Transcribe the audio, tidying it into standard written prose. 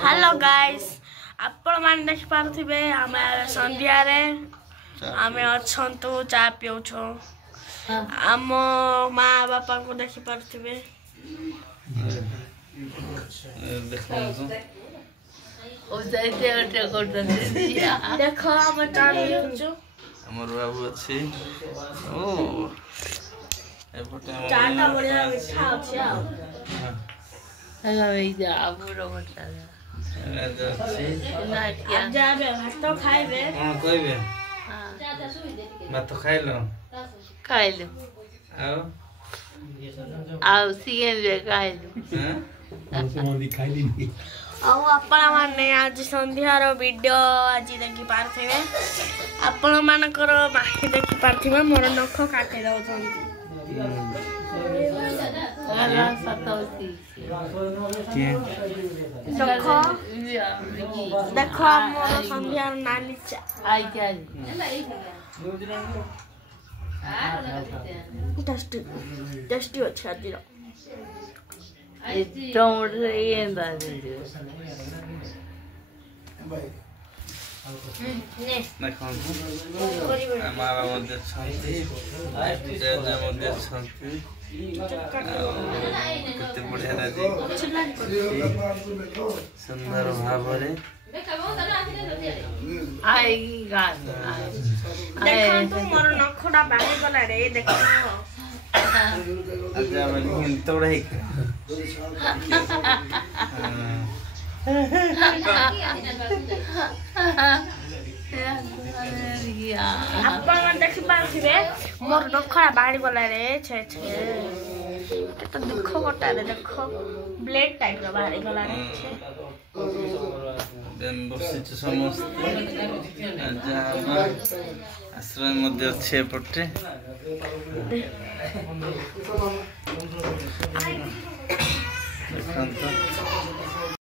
hello guys आपण मान देख पारथिबे हमे संध्या रे हमें अछंतु चा पिउछो हम माँ बापा को देख पारथिबे देखो हम चा पिउछो हमर बाबू अछि ओ एपटे चाटा बढ़िया मिठा अछि आ जाबे भात खाइबे कोन कहबे भात खाइलो आउ सीएम जे खाइलो आपण माने आज संध्या रो वीडियो आज देखि पारथिबे आपण मानकर माही देखि पारथिबे मोर नख काटे दउछन देखो देखो मोर संध्या नानी टेस्टी टेस्टी अच्छा दिलो टमाटर येंदा देखो हमारा मध्य छंती तेजा मध्य छंती कते बढ़िया लागे सुंदर भावरे आई गान देखो तो मोर नखडा बाही गला रे देखो अच्छा मैं तोड़ा ही आपण देखि पारथिबे मोर नखडा बाही गला रे छे छे केत दुख गोटा रे देखो ब्लेड टाइप रो बाही गला रे छे देन बसिच समस्त आश्रय मध्य छे पटे